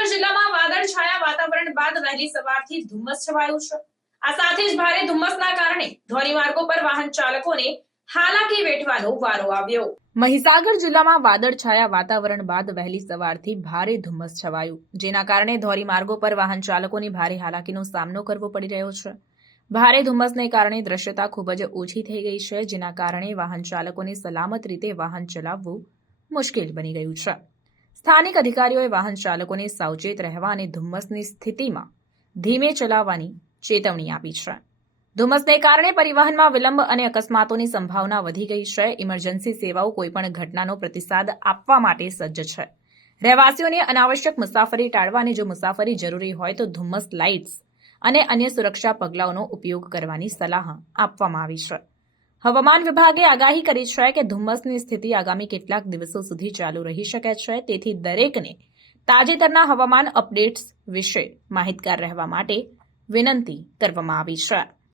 મહીસાગર જિલ્લામાં વાદળછાયા વાતાવરણ બાદ વહેલી સવારથી ધુમ્મસ છવાયું છે. આ સાથે જ ભારે ધુમ્મસના કારણે ધોરીમાર્ગો પર વાહન ચાલકોને હાલાકી વેઠવાનો વારો આવ્યો. મહીસાગર જિલ્લામાં વાદળછાયા વાતાવરણ બાદ વહેલી સવારથી ભારે ધુમ્મસ છવાયું. જેના કારણે ધોરીમાર્ગો પર વાહન ચાલકોની ભારે હાલાકીનો સામનો કરવો પડી રહ્યો છે. ભારે ધુમ્મસને કારણે દ્રશ્યતા ખૂબ જ ઓછી થઈ ગઈ છે, જેના કારણે વાહન ચાલકોને સલામત રીતે વાહન ચલાવવું મુશ્કેલ બની ગયું છે. સ્થાનિક અધિકારીઓએ વાહન ચાલકોને સાવચેત રહેવા અને ધુમ્મસની સ્થિતિમાં ધીમે ચલાવવાની ચેતવણી આપી છે. ધુમ્મસને કારણે પરિવહનમાં વિલંબ અને અકસ્માતોની સંભાવના વધી ગઈ છે. ઇમરજન્સી સેવાઓ કોઈપણ ઘટનાનો પ્રતિસાદ આપવા માટે સજ્જ છે. રહેવાસીઓને અનાવશ્યક મુસાફરી ટાળવા અને જો મુસાફરી જરૂરી હોય તો ધુમ્મસ લાઇટ્સ અને અન્ય સુરક્ષા પગલાઓનો ઉપયોગ કરવાની સલાહ આપવામાં આવી છે. હવામાન વિભાગે આગાહી કરી છે કે ધુમ્મસની સ્થિતિ આગામી કેટલાક દિવસો સુધી ચાલુ રહી શકે છે. તેથી દરેકને તાજેતરના હવામાન અપડેટ્સ વિશે માહિતગાર રહેવા માટે વિનંતી કરવામાં આવી છે.